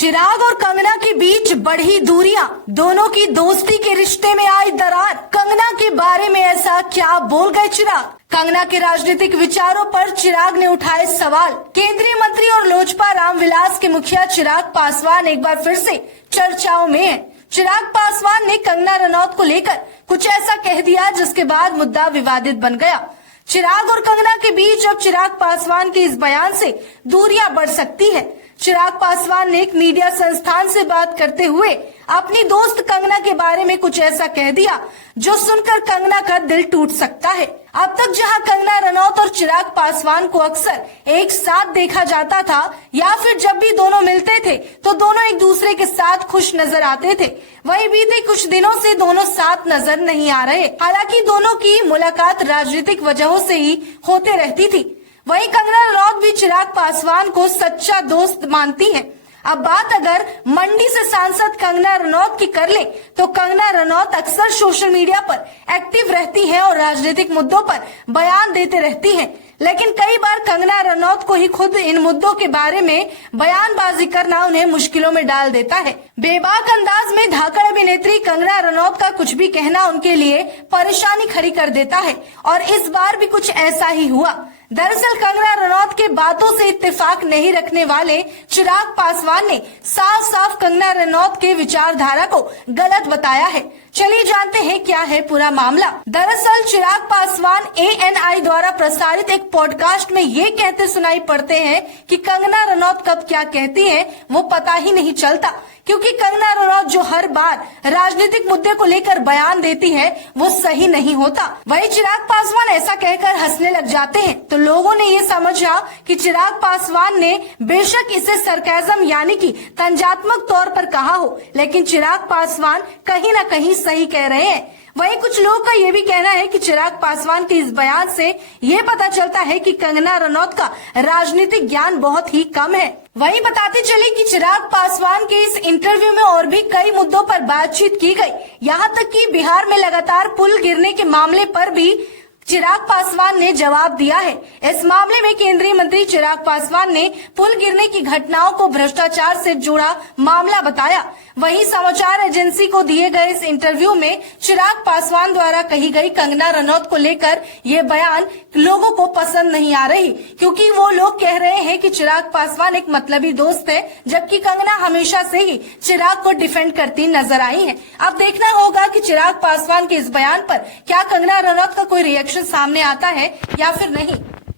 चिराग और कंगना के बीच बढ़ी दूरियां, दोनों की दोस्ती के रिश्ते में आई दरार। कंगना के बारे में ऐसा क्या बोल गए चिराग? कंगना के राजनीतिक विचारों पर चिराग ने उठाए सवाल। केंद्रीय मंत्री और लोजपा रामविलास के मुखिया चिराग पासवान एक बार फिर से चर्चाओं में हैं। चिराग पासवान ने कंगना रनौत को लेकर कुछ ऐसा कह दिया जिसके बाद मुद्दा विवादित बन गया। चिराग और कंगना के बीच अब चिराग पासवान के इस बयान से दूरियां बढ़ सकती है। चिराग पासवान ने एक मीडिया संस्थान से बात करते हुए अपनी दोस्त कंगना के बारे में कुछ ऐसा कह दिया जो सुनकर कंगना का दिल टूट सकता है। अब तक जहां कंगना रनौत और चिराग पासवान को अक्सर एक साथ देखा जाता था या फिर जब भी दोनों मिलते थे तो दोनों एक दूसरे के साथ खुश नजर आते थे, वहीं बीते कुछ दिनों से दोनों साथ नजर नहीं आ रहे। हालांकि दोनों की मुलाकात राजनीतिक वजहों से ही होते रहती थी। वहीं कंगना रनौत भी चिराग पासवान को सच्चा दोस्त मानती है। अब बात अगर मंडी से सांसद कंगना रनौत की कर ले तो कंगना रनौत अक्सर सोशल मीडिया पर एक्टिव रहती है और राजनीतिक मुद्दों पर बयान देते रहती हैं। लेकिन कई बार कंगना रनौत को ही खुद इन मुद्दों के बारे में बयानबाजी करना उन्हें मुश्किलों में डाल देता है। बेबाक अंदाज में धाकड़ अभिनेत्री कंगना रनौत का कुछ भी कहना उनके लिए परेशानी खड़ी कर देता है और इस बार भी कुछ ऐसा ही हुआ। दरअसल कंगना रनौत के बातों से इत्तेफाक नहीं रखने वाले चिराग पासवान ने साफ साफ कंगना रनौत के विचारधारा को गलत बताया है। चलिए जानते हैं क्या है पूरा मामला। दरअसल चिराग पासवान ANI द्वारा प्रसारित एक पॉडकास्ट में ये कहते सुनाई पड़ते हैं कि कंगना रनौत कब क्या कहती है वो पता ही नहीं चलता, क्योंकि कंगना रनौत जो हर बार राजनीतिक मुद्दे को लेकर बयान देती है वो सही नहीं होता। वहीं चिराग पासवान ऐसा कहकर हंसने लग जाते हैं तो लोगों ने ये समझा कि चिराग पासवान ने बेशक इसे सरकाज़म यानी कि तंजात्मक तौर पर कहा हो, लेकिन चिराग पासवान कहीं न कहीं सही कह रहे हैं। वहीं कुछ लोगों का ये भी कहना है कि चिराग पासवान के इस बयान से ये पता चलता है कि कंगना रनौत का राजनीतिक ज्ञान बहुत ही कम है। वहीं बताते चले कि चिराग पासवान के इस इंटरव्यू में और भी कई मुद्दों पर बातचीत की गई। यहाँ तक कि बिहार में लगातार पुल गिरने के मामले पर भी चिराग पासवान ने जवाब दिया है। इस मामले में केंद्रीय मंत्री चिराग पासवान ने पुल गिरने की घटनाओं को भ्रष्टाचार से जुड़ा मामला बताया। वहीं समाचार एजेंसी को दिए गए इस इंटरव्यू में चिराग पासवान द्वारा कही गई कंगना रनौत को लेकर ये बयान लोगों को पसंद नहीं आ रही, क्योंकि वो लोग कह रहे हैं कि चिराग पासवान एक मतलबी दोस्त है, जबकि कंगना हमेशा से ही चिराग को डिफेंड करती नजर आई है। अब देखना होगा कि चिराग पासवान के इस बयान पर क्या कंगना रनौत का कोई रिएक्शन सामने आता है या फिर नहीं।